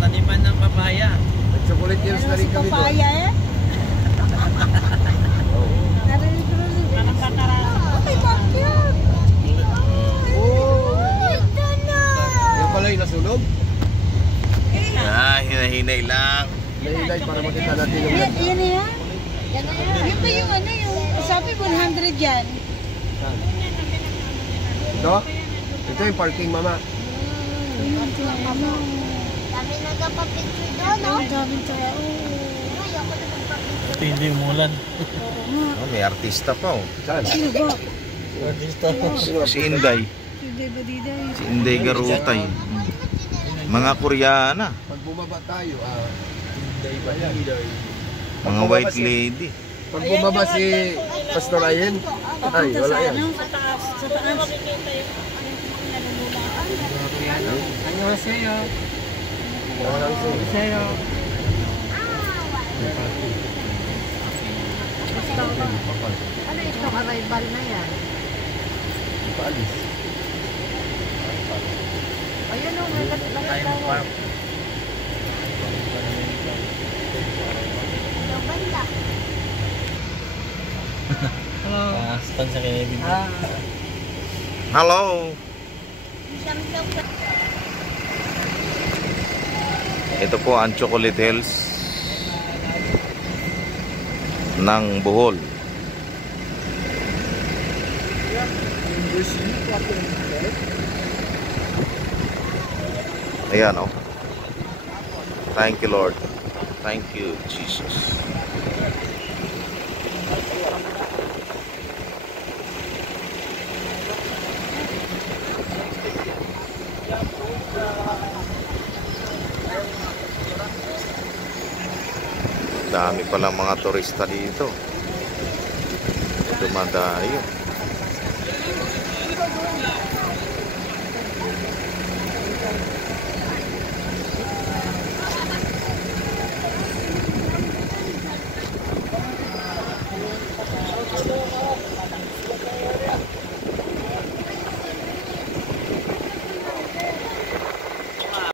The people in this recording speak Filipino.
Taniman ng papaya. Nag-chocolate hills na rin kami doon. Papaya eh. Ay, bakit? Oh! Yung pala yung nasunog? Hinahinay lang. Nahilay para makita natin yung Yan yan. Yan ba yung ano yung sabi 100 yan? Ito? Ito yung parking, mama. Dami nagpapapicture doon, no? Daming tao. Ayoko na magpapicture. Hindi umulan. Oh, may artista pa oh. Saan? Sino ba? Si Inday. Hindi ba diday? Si Inday Garutay. Mga Koreana. Pag bumaba tayo, Mga white lady. pag bumaba si Pastor Ayen, ay, wala yan. Sa taas. Sa taas. Annyeonghaseyo. Annyeonghaseyo. Ano itong arrival na yan? Paalis. Ayun o, may gatitawag. Ano banda? Hello. Sponsor kay Kevin. Hello. Ito po ang Chocolate Hills ng Bohol. Ayan oh. Thank you Lord. Thank you Jesus. Dami palang mga turista dito. Dumadayo.